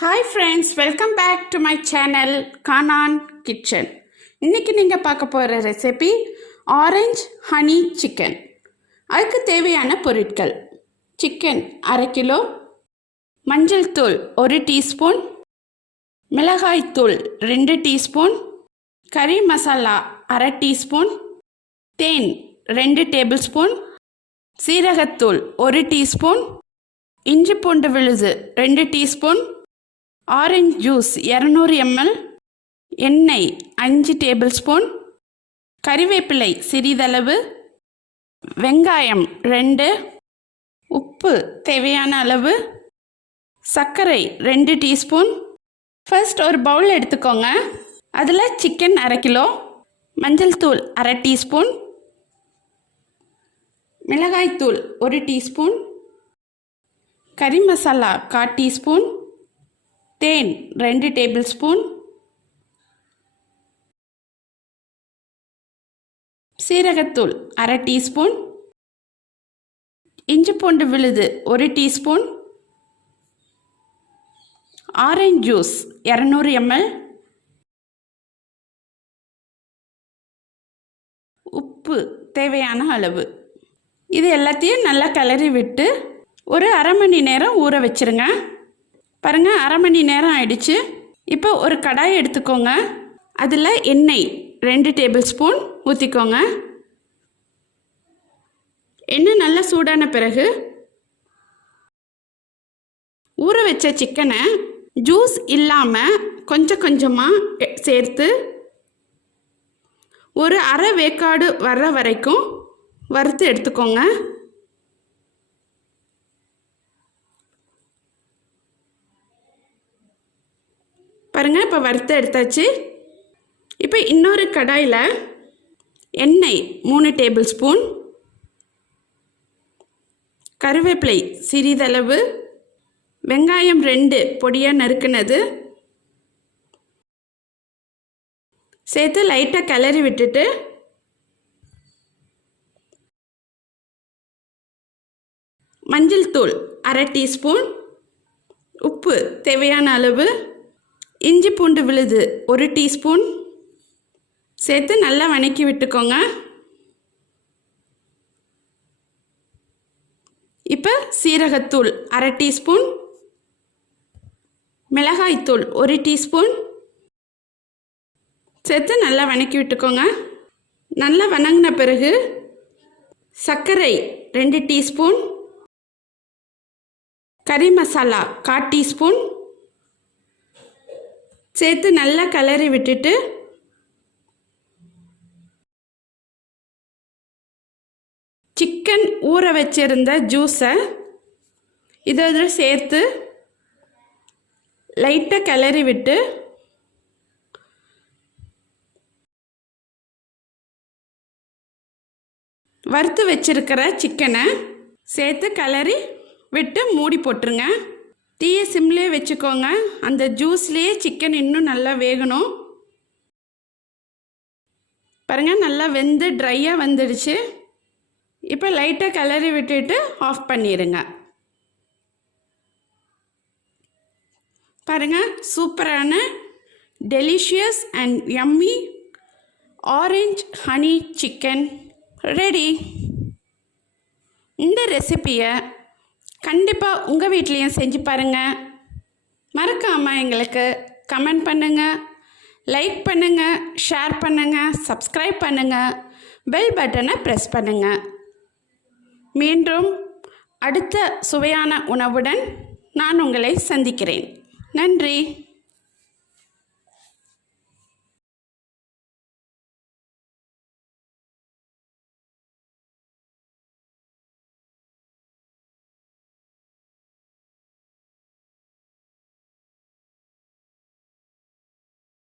Hi friends, welcome back to my channel Cumin Kitchen. இன்னைக்கு நீங்க பார்க்க போற ரெசிபி ஆரஞ்சு ஹனி சிக்கன். அதுக்கு தேவையான பொருட்கள்: சிக்கன் 1/2 கிலோ, மஞ்சள் தூள் 1 டீஸ்பூன், மிளகாய் தூள் 2 டீஸ்பூன், கறி மசாலா 1/2 டீஸ்பூன், தேன் 2 டேபிள்ஸ்பூன், சீரகத்தூள் 1 டீஸ்பூன், இஞ்சி பூண்டு விழுது 2 டீஸ்பூன், ஆரஞ்சு ஜூஸ் 200 ml, எண்ணெய் 5 டேபிள் ஸ்பூன், கறிவேப்பிலை சிறிதளவு, வெங்காயம் 2, உப்பு தேவையான அளவு, சர்க்கரை 2 டீஸ்பூன். ஃபர்ஸ்ட் ஒரு பவுல் எடுத்துக்கோங்க. அதில் சிக்கன் 1/2 கிலோ, மஞ்சள் தூள் 1/2 டீஸ்பூன், மிளகாய் தூள் 1 டீஸ்பூன், கறி மசாலா 1/4 டீஸ்பூன், தேன் 2 டேபிள் ஸ்பூன், சீரகத்தூள் 1/2 டீஸ்பூன், இஞ்சி பூண்டு விழுது 1 டீஸ்பூன், ஆரஞ்சு ஜூஸ் 200 ml, உப்பு தேவையான அளவு. இது எல்லாத்தையும் நல்லா கிளறி விட்டு ஒரு 1/2 மணி நேரம் ஊற வச்சுருங்க. பாருங்கள், 1/2 மணி நேரம் ஆயிடுச்சு. இப்போ ஒரு கடாய் எடுத்துக்கோங்க. அதில் எண்ணெய் 2 டேபிள் ஸ்பூன் ஊற்றிக்கோங்க. எண்ணெய் நல்லா சூடான பிறகு ஊற வச்ச சிக்கனை ஜூஸ் இல்லாமல் கொஞ்சம் கொஞ்சமாக சேர்த்து ஒரு 1/2 வேக்காடு வர்ற வரைக்கும் வறுத்து எடுத்துக்கோங்க. பாருங்கள், இப்போ வறுத்து எடுத்தாச்சு. இப்போ இன்னொரு கடாயில் எண்ணெய் 3 டேபிள் ஸ்பூன், கருவேப்பிலை சிறிதளவு, வெங்காயம் 2 பொடியாக நறுக்குனது சேர்த்து லைட்டாக கிளறி விட்டுட்டு மஞ்சள் தூள் 1/2 டீஸ்பூன், உப்பு தேவையான அளவு, இஞ்சி பூண்டு விழுது 1 டீஸ்பூன் சேர்த்து நல்லா வணக்கி விட்டுக்கோங்க. இப்போ சீரகத்தூள் 1/2 டீஸ்பூன், மிளகாய்த்தூள் 1 டீஸ்பூன் சேர்த்து நல்லா வணக்கி விட்டுக்கோங்க. நல்லா வணங்கின பிறகு சர்க்கரை 2 டீஸ்பூன், கறி மசாலா 1/4 டீஸ்பூன் சேர்த்து நல்லா கிளறி விட்டுட்டு சிக்கன் ஊற வச்சிருந்த ஜூஸை இதில் சேர்த்து லைட்டாக கிளறி விட்டு வறுத்து வச்சிருக்கிற சிக்கனை சேர்த்து கிளறி விட்டு மூடி போட்டுருங்க. தீயை சிம்லேயே வச்சுக்கோங்க. அந்த ஜூஸ்லேயே சிக்கன் இன்னும் நல்லா வேகணும். பாருங்கள், நல்லா வெந்து ட்ரையாக வந்துடுச்சு. இப்போ லைட்டாக கிளறி விட்டுட்டு ஆஃப் பண்ணிடுங்க. பாருங்கள், சூப்பரான delicious and yummy orange honey chicken ready. இந்த ரெசிப்பியை கண்டிப்பாக உங்கள் வீட்லேயும் செஞ்சு பாருங்கள். மறக்காமல் எங்களுக்கு கமெண்ட் பண்ணுங்கள், லைக் பண்ணுங்கள், ஷேர் பண்ணுங்கள், சப்ஸ்கிரைப் பண்ணுங்கள், பெல் பட்டனை ப்ரெஸ் பண்ணுங்கள். மீண்டும் அடுத்த சுவையான உணவுடன் நான் உங்களை சந்திக்கிறேன். நன்றி.